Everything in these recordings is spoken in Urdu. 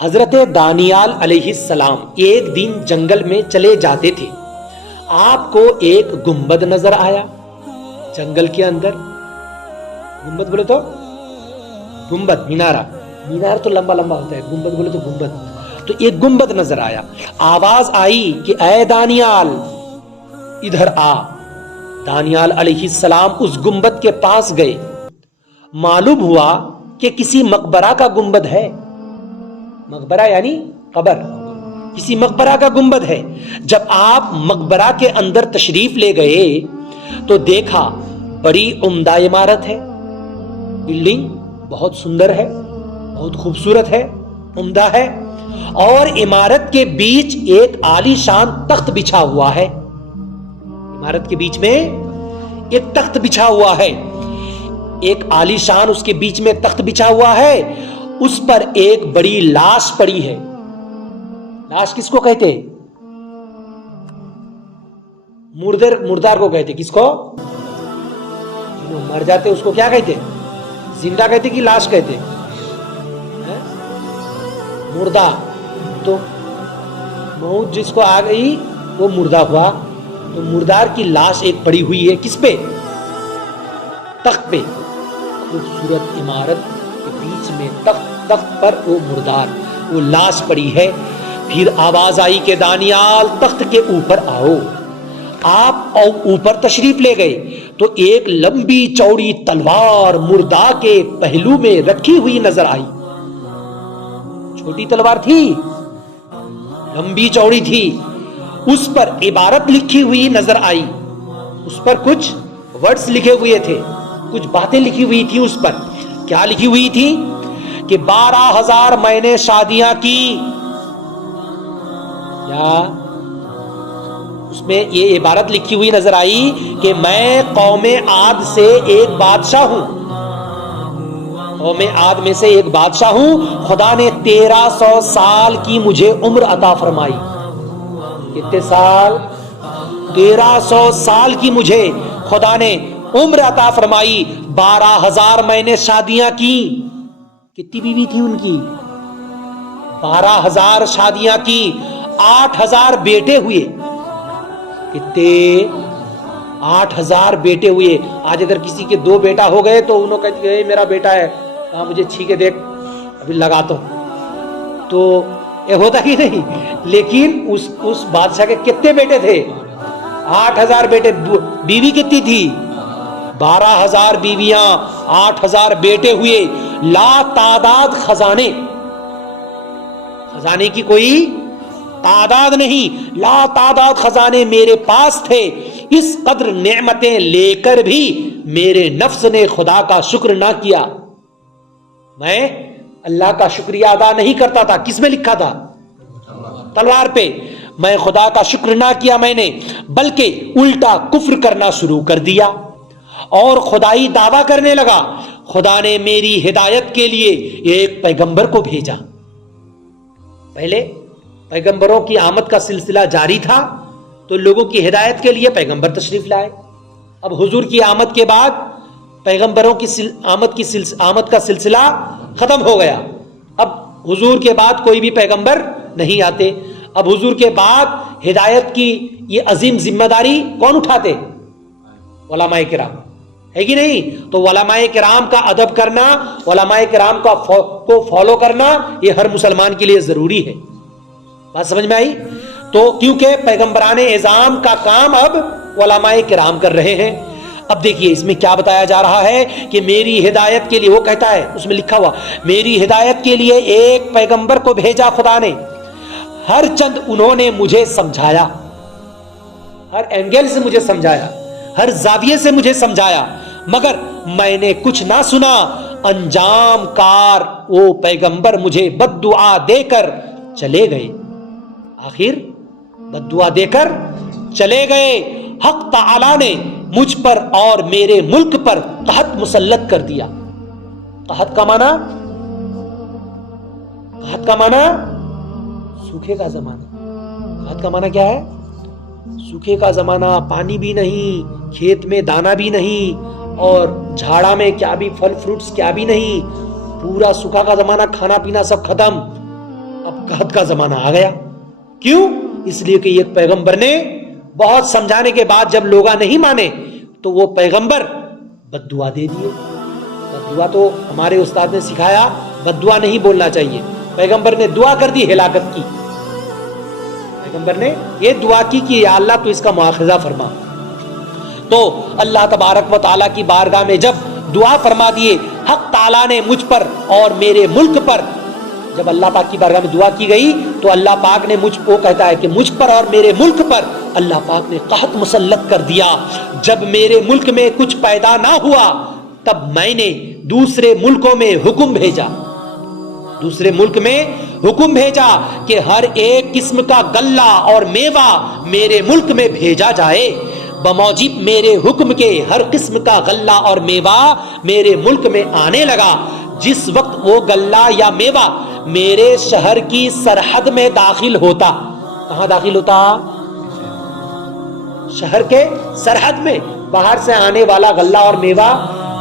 حضرت دانیال علیہ السلام ایک دن جنگل میں چلے جاتے تھے. آپ کو ایک گنبد نظر آیا. جنگل کے اندر گنبد بولے تو گنبد، مینارہ تو لمبا لمبا ہوتا ہے، گنبد بولے تو گنبد. تو ایک گنبد نظر آیا. آواز آئی کہ اے دانیال ادھر آ. دانیال علیہ السلام اس گنبد کے پاس گئے. معلوم ہوا کہ کسی مقبرہ کا گنبد ہے. مقبرہ یعنی قبر، کسی مقبرہ کا گنبد ہے. جب آپ مقبرہ کے اندر تشریف لے گئے تو دیکھا بڑی عمدہ عمارت ہے. بلڈنگ بہت سندر ہے، بہت خوبصورت ہے، عمدہ ہے. اور عمارت کے بیچ ایک عالی شان تخت بچھا ہوا ہے. عمارت کے بیچ میں ایک تخت بچھا ہوا ہے، ایک عالی شان اس کے بیچ میں تخت بچھا ہوا ہے. اس پر ایک بڑی لاش پڑی ہے. لاش کس کو کہتے ہیں؟ مردار کو کہتے. کس کو؟ جو مر جاتے اس کو کیا کہتے؟ زندہ کہتے کہ لاش کہتے؟ مردہ. تو موت جس کو آ گئی وہ مردہ ہوا. تو مردار کی لاش ایک پڑی ہوئی ہے. کس پہ؟ تخت پہ. خوبصورت عمارت کے بیچ میں تخت پر وہ مردار، وہ لاش پڑی ہے. پھر آواز آئی کہ دانیال تخت کے اوپر آؤ. آپ اوپر تشریف لے گئے تو ایک لمبی چوڑی تلوار مردہ کے پہلو میں رکھی ہوئی نظر آئی. چھوٹی تلوار تھی، لمبی چوڑی تھی. اس پر عبارت لکھی ہوئی نظر آئی. اس پر کچھ ورڈز لکھے ہوئے تھے، کچھ باتیں لکھی ہوئی تھی. اس پر کیا لکھی ہوئی تھی؟ کہ 12,000 میں نے شادیاں کی. کیا اس میں یہ عبارت لکھی ہوئی نظر آئی کہ میں قوم عاد سے ایک بادشاہ ہوں. قوم عاد میں سے ایک بادشاہ ہوں. خدا نے 1300 سال کی مجھے عمر عطا فرمائی. کتنے سال؟ 1300 سال کی مجھے خدا نے عمر عطا فرمائی. 12,000 میں نے شادیاں کی. کتنی بیوی تھی ان کی؟ 12,000 شادیاں کی. 8,000 بیٹے ہوئے. کتنے؟ 8,000 بیٹے ہوئے. آج اگر کسی کے 2 بیٹا ہو گئے تو انہوں کہتے ہیں میرا بیٹا ہے، مجھے چھینکے دیکھ ابھی لگاتا ہوں. تو یہ ہوتا ہی نہیں. لیکن اس بادشاہ کے کتنے بیٹے تھے؟ 8,000 بیٹے. بیوی کتنی تھی؟ 12,000 بیویاں، 8,000 بیٹے ہوئے. لا تعداد خزانے. خزانے کی کوئی تعداد نہیں. لا تعداد خزانے میرے پاس تھے. اس قدر نعمتیں لے کر بھی میرے نفس نے خدا کا شکر نہ کیا. میں اللہ کا شکریہ ادا نہیں کرتا تھا. کس میں لکھا تھا؟ تلوار پہ. میں خدا کا شکر نہ کیا میں نے، بلکہ الٹا کفر کرنا شروع کر دیا اور خدائی دعویٰ کرنے لگا. خدا نے میری ہدایت کے لیے ایک پیغمبر کو بھیجا. پہلے پیغمبروں کی آمد کا سلسلہ جاری تھا تو لوگوں کی ہدایت کے لیے پیغمبر تشریف لائے. اب حضور کی آمد کے بعد پیغمبروں کی آمد کا سلسلہ ختم ہو گیا. اب حضور کے بعد کوئی بھی پیغمبر نہیں آتے. اب حضور کے بعد ہدایت کی یہ عظیم ذمہ داری کون اٹھاتے؟ علماء کرام، ہے کہ نہیں؟ تو علماء کرام کا ادب کرنا، علماء کرام کو فالو کرنا یہ ہر مسلمان کے لیے ضروری ہے. بات سمجھ میں آئی؟ تو کیونکہ پیغمبران اعظام کا کام اب علماء کرام کر رہے ہیں. اب دیکھیے اس میں کیا بتایا جا رہا ہے کہ میری ہدایت کے لیے، وہ کہتا ہے اس میں لکھا ہوا، میری ہدایت کے لیے ایک پیغمبر کو بھیجا خدا نے. ہر چند انہوں نے مجھے سمجھایا، ہر اینگل سے مجھے سمجھایا، ہر زاویے سے مجھے سمجھایا، مگر میں نے کچھ نہ سنا. انجام کار وہ پیغمبر مجھے بد دعا دے کر چلے گئے. آخر بد دعا دے کر چلے گئے. حق تعالی نے مجھ پر اور میرے ملک پر قحط مسلط کر دیا. قحط کا معنی؟ قحط کا معنی سوکھے کا زمانہ. قحط کا معنی کیا ہے؟ سوکھے کا زمانہ. پانی بھی نہیں، کھیت میں دانا بھی نہیں، اور جھاڑا میں کیا بھی پھل فروٹس کیا بھی نہیں. پورا سوکھا کا زمانہ، کھانا پینا سب ختم. اب قحط کا زمانہ آ گیا. کیوں؟ اس لیے کہ ایک پیغمبر نے بہت سمجھانے کے بعد جب لوگ نہیں مانے تو وہ پیغمبر بد دعا دے دیے. بد دعا تو ہمارے استاد نے سکھایا بد دعا نہیں بولنا چاہیے. پیغمبر نے دعا کر دی ہلاکت کی. پیغمبر نے یہ دعا کی کہ یا اللہ تو اس کا مواخذہ فرما. تو اللہ تبارک و تعالیٰ کی بارگاہ میں جب دعا فرما دیے, حق تعالیٰ نے مجھ پر اور میرے ملک پر, جب اللہ پاک کی بارگاہ میں دعا کی گئی تو اللہ پاک نے مجھ کو کہتا ہے کہ مجھ پر اور میرے ملک پر اللہ پاک نے قحط مسلط کر دیا. جب میرے ملک میں کچھ پیدا نہ ہوا تب میں نے دوسرے ملکوں میں حکم بھیجا, دوسرے ملک میں حکم بھیجا کہ ہر ایک قسم کا غلہ اور میوہ میرے ملک میں بھیجا جائے. بموجب میرے حکم کے ہر قسم کا غلہ اور میوہ میرے ملک میں آنے لگا. جس وقت وہ غلہ یا میوہ میرے شہر کی سرحد میں داخل ہوتا, کہاں داخل ہوتا؟ شہر کے سرحد میں. باہر سے آنے والا غلہ اور میوہ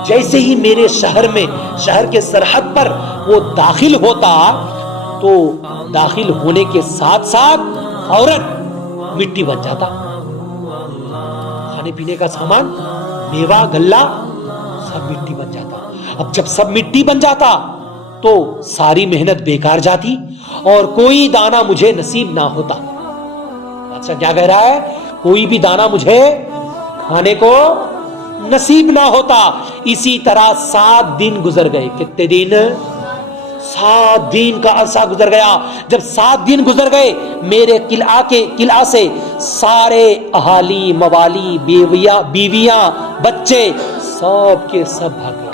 جیسے ہی میرے شہر میں, شہر کے سرحد پر وہ داخل ہوتا تو داخل ہونے کے ساتھ ساتھ فوراً مٹی بن جاتا. کھانے پینے کا سامان, میوہ, غلہ سب مٹی بن جاتا. اب جب سب مٹی بن جاتا تو ساری محنت بیکار جاتی اور کوئی دانہ مجھے نصیب نہ ہوتا. بادشاہ کیا کہہ رہا ہے؟ کوئی بھی دانہ مجھے کھانے کو نصیب نہ ہوتا. اسی طرح 7 دن گزر گئے. کتنے دن؟ 7 دن کا عرصہ گزر گیا. جب 7 دن گزر گئے میرے قلعہ سے سارے اہالی, موالی, بیویاں, بچے سب کے سب بھاگ گئے.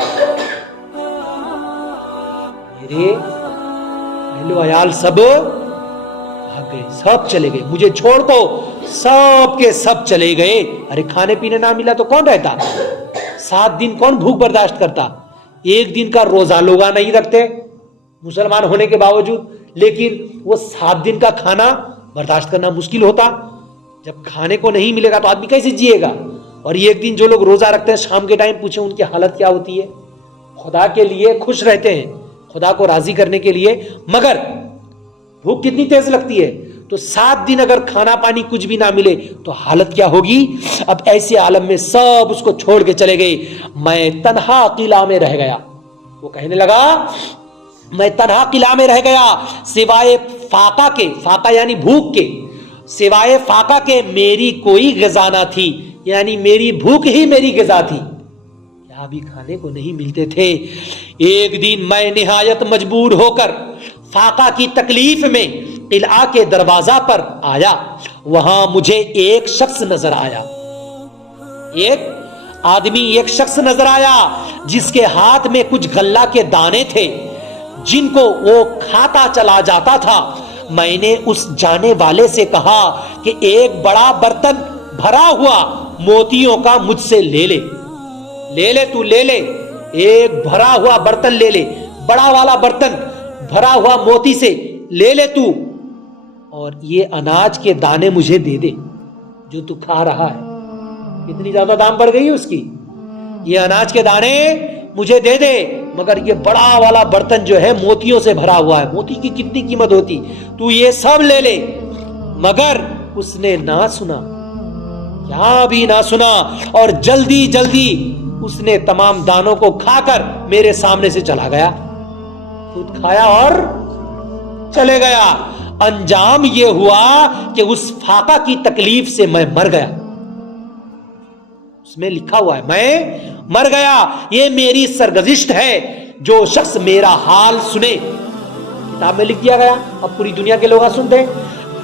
میرے اہل و عیال سب بھاگ گئے, سب چلے گئے. مجھے چھوڑ تو سب کے سب چلے گئے. ارے کھانے پینے نہ ملا تو کون رہتا؟ 7 دن کون بھوک برداشت کرتا؟ ایک دن کا روزہ لوگ نہیں رکھتے مسلمان ہونے کے باوجود, لیکن وہ 7 دن کا کھانا برداشت کرنا مشکل ہوتا. جب کھانے کو نہیں ملے گا تو آدمی کیسے جیے گا؟ اور ایک دن جو لوگ روزہ رکھتے ہیں شام کے ٹائم پوچھیں ان کی حالت کیا ہوتی ہے. خدا کے لیے خوش رہتے ہیں, خدا کو راضی کرنے کے لیے, مگر بھوک کتنی تیز لگتی ہے. تو 7 دن اگر کھانا پانی کچھ بھی نہ ملے تو حالت کیا ہوگی. اب ایسے عالم میں سب اس کو چھوڑ کے چلے گئے. میں تنہا قلعہ میں رہ گیا. وہ کہنے لگا میں تنہا قلعہ میں رہ گیا, سوائے فاقہ کے, فاقہ یعنی بھوک کے, سوائے فاقہ کے میری کوئی غذا نہ تھی. یعنی میری بھوک ہی میری غذا تھی, کیا بھی کھانے کو نہیں ملتے تھے. ایک دن میں نہایت مجبور ہو کر فاقہ کی تکلیف میں قلعہ کے دروازہ پر آیا. وہاں مجھے ایک شخص نظر آیا, ایک آدمی, ایک شخص نظر آیا جس کے ہاتھ میں کچھ غلہ کے دانے تھے جن کو وہ کھاتا چلا جاتا تھا. میں نے اس جانے والے سے کہا کہ ایک بڑا برتن بھرا ہوا موتیوں کا مجھ سے لے لے. لے لے, تو لے لے, ایک بھرا ہوا برتن لے لے, بڑا والا برتن بھرا ہوا موتی سے لے لے تو, اور یہ اناج کے دانے مجھے دے دے جو تو کھا رہا ہے. اتنی زیادہ دام بڑھ گئی اس کی. یہ اناج کے دانے مجھے دے دے, مگر یہ بڑا والا برتن جو ہے موتیوں سے بھرا ہوا ہے, موتی کی کتنی قیمت ہوتی, تو یہ سب لے لے. مگر اس نے نہ سنا, کیا بھی نہ سنا, اور جلدی جلدی اس نے تمام دانوں کو کھا کر میرے سامنے سے چلا گیا. خود کھایا اور چلے گیا. انجام یہ ہوا کہ اس فاقہ کی تکلیف سے میں مر گیا. اس میں لکھا ہوا ہے میں مر گیا. یہ میری سرگزشت ہے. جو شخص میرا حال سنے, کتاب میں لکھ دیا گیا, اب پوری دنیا کے لوگ سنتے ہیں.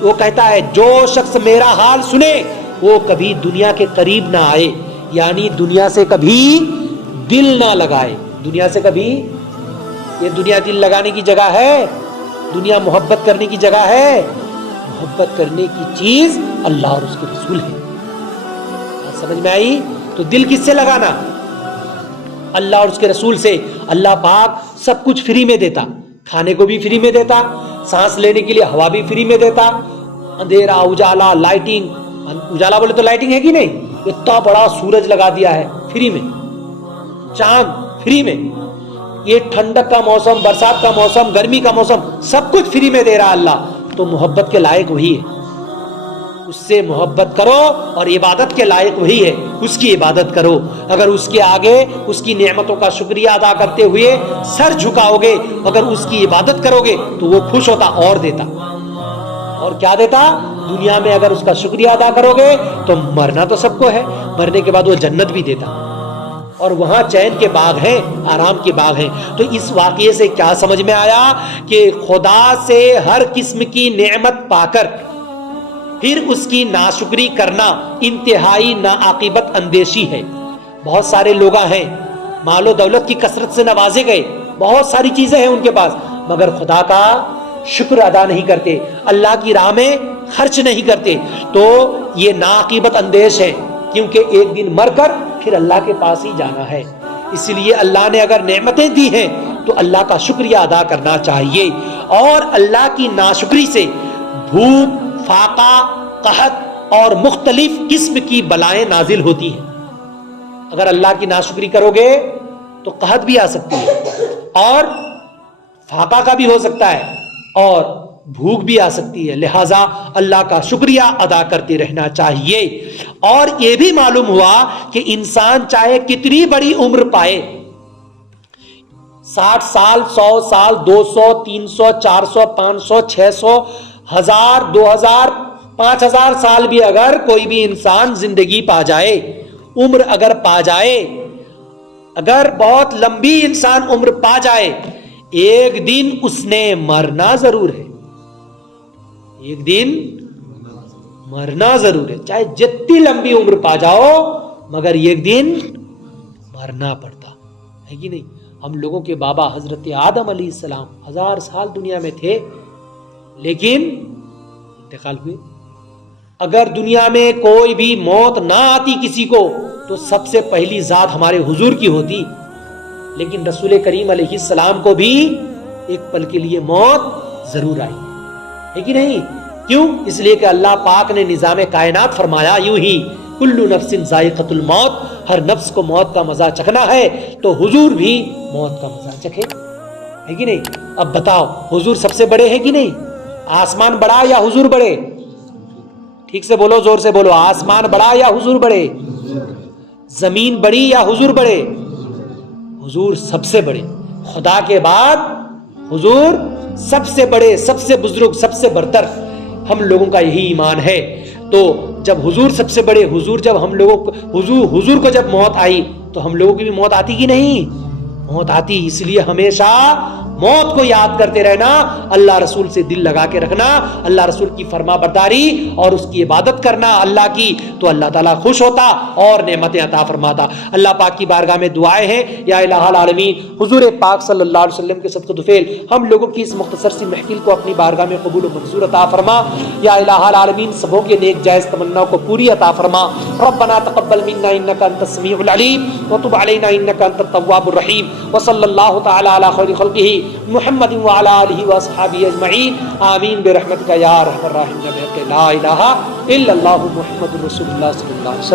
وہ کہتا ہے جو شخص میرا حال سنے وہ کبھی دنیا کے قریب نہ آئے, یعنی دنیا سے کبھی دل نہ لگائے. دنیا سے کبھی, یہ دنیا دل لگانے کی جگہ ہے؟ دنیا محبت کرنے کی جگہ ہے؟ محبت کرنے کی چیز اللہ اور اس کے رسول ہے. سمجھ میں آئی؟ تو دل کس سے لگانا؟ اللہ اور اس کے رسول سے. اللہ پاک سب کچھ فری میں دیتا, کھانے کو بھی فری میں دیتا, سانس لینے کے لیے ہوا بھی فری میں دیتا, اندھیرا, اجالا, لائٹنگ. اجالا بولے تو لائٹنگ ہے کہ نہیں؟ اتنا بڑا سورج لگا دیا ہے فری میں, چاند فری میں, یہ ٹھنڈک کا موسم، برسات کا موسم، گرمی کا موسم، سب کچھ فری میں دے رہا اللہ، تو محبت کے لائق وہی ہے، اس سے محبت کرو، اور عبادت کے لائق وہی ہے، اس کی عبادت کرو۔ اگر اس کے آگے اس کی نعمتوں کا شکریہ ادا کرتے ہوئے سر جھکاؤ گے، اگر اس کی عبادت کرو گے تو وہ خوش ہوتا اور دیتا، اور کیا دیتا؟ دنیا میں اگر اس کا شکریہ ادا کرو گے تو مرنا تو سب کو ہے، مرنے کے بعد وہ جنت بھی دیتا، اور وہاں چین کے باغ ہیں، آرام کے باغ ہیں۔ تو اس واقعے سے کیا سمجھ میں آیا کہ خدا سے ہر قسم کی نعمت پا کر پھر اس کی ناشکری کرنا انتہائی ناعاقبت اندیشی ہے۔ بہت سارے لوگ ہیں مال و دولت کی کثرت سے نوازے گئے، بہت ساری چیزیں ہیں ان کے پاس، مگر خدا کا شکر ادا نہیں کرتے، اللہ کی راہ میں خرچ نہیں کرتے، تو یہ ناعاقبت اندیش ہے، کیونکہ ایک دن مر کر پھر اللہ کے پاس ہی جانا ہے۔ اس لیے اللہ نے اگر نعمتیں دی ہیں تو اللہ کا شکریہ ادا کرنا چاہیے، اور اللہ کی ناشکری سے بھوک، فاقہ، قحط اور مختلف قسم کی بلائیں نازل ہوتی ہیں۔ اگر اللہ کی ناشکری کرو گے تو قحط بھی آ سکتی ہے، اور فاقہ کا بھی ہو سکتا ہے، اور بھوک بھی آ سکتی ہے، لہذا اللہ کا شکریہ ادا کرتے رہنا چاہیے۔ اور یہ بھی معلوم ہوا کہ انسان چاہے کتنی بڑی عمر پائے، 60 سال، 100 سال، 200، 300، 400، 500، 600، 1000، 2000، 5000 سال بھی اگر کوئی بھی انسان زندگی پا جائے، عمر اگر پا جائے، اگر بہت لمبی انسان عمر پا جائے، ایک دن اس نے مرنا ضرور ہے، ایک دن مرنا ضرور ہے، چاہے جتنی لمبی عمر پا جاؤ مگر ایک دن مرنا پڑتا ہے کہ نہیں؟ ہم لوگوں کے بابا حضرت آدم علیہ السلام 1000 سال دنیا میں تھے لیکن انتقال ہوئے۔ اگر دنیا میں کوئی بھی موت نہ آتی کسی کو تو سب سے پہلی ذات ہمارے حضور کی ہوتی، لیکن رسول کریم علیہ السلام کو بھی ایک پل کے لیے موت ضرور آئی ہے کہ نہیں؟ کیوں؟ اس لیے کہ اللہ پاک نے نظام کائنات فرمایا یوں ہی کل نفس ذائقۃ الموت، ہر نفس کو موت کا مزہ چکھنا ہے، تو حضور بھی موت کا مزہ چکھے، ہے کہ نہیں؟ اب بتاؤ حضور سب سے بڑے ہے کہ نہیں؟ آسمان بڑا یا حضور بڑے؟ ٹھیک سے بولو، زور سے بولو، آسمان بڑا یا حضور بڑے؟ زمین بڑی یا حضور بڑے؟ حضور سب سے بڑے، خدا کے بعد حضور سب سے بڑے، سب سے بزرگ، سب سے برتر، ہم لوگوں کا یہی ایمان ہے۔ تو جب حضور سب سے بڑے، حضور جب ہم لوگوں کو حضور کو جب موت آئی تو ہم لوگوں کی بھی موت آتی کہ نہیں؟ موت آتی۔ اس لیے ہمیشہ موت کو یاد کرتے رہنا، اللہ رسول سے دل لگا کے رکھنا، اللہ رسول کی فرما برداری اور اس کی عبادت کرنا اللہ کی، تو اللہ تعالیٰ خوش ہوتا اور نعمتیں عطا فرماتا۔ اللہ پاک کی بارگاہ میں دعائیں ہیں، یا الہ العالمین حضور پاک صلی اللہ علیہ وسلم کے صدقہ طفیل ہم لوگوں کی اس مختصر سی محفل کو اپنی بارگاہ میں قبول و منظور عطا فرما۔ یا الہ العالمین سبوں کے نیک جائز تمنا کو پوری عطا فرما۔ ربنا تقبل منا انک انت السمیع العلیم وتب علینا انک انت التواب الرحیم، وصلی اللہ تعالی علی خیر خلقہ محمد وعلی آلہ واصحابہ اجمعین، آمین برحمتک یا ارحم الراحمین، لا الہ الا اللہ محمد رسول اللہ صلی اللہ علیہ وسلم۔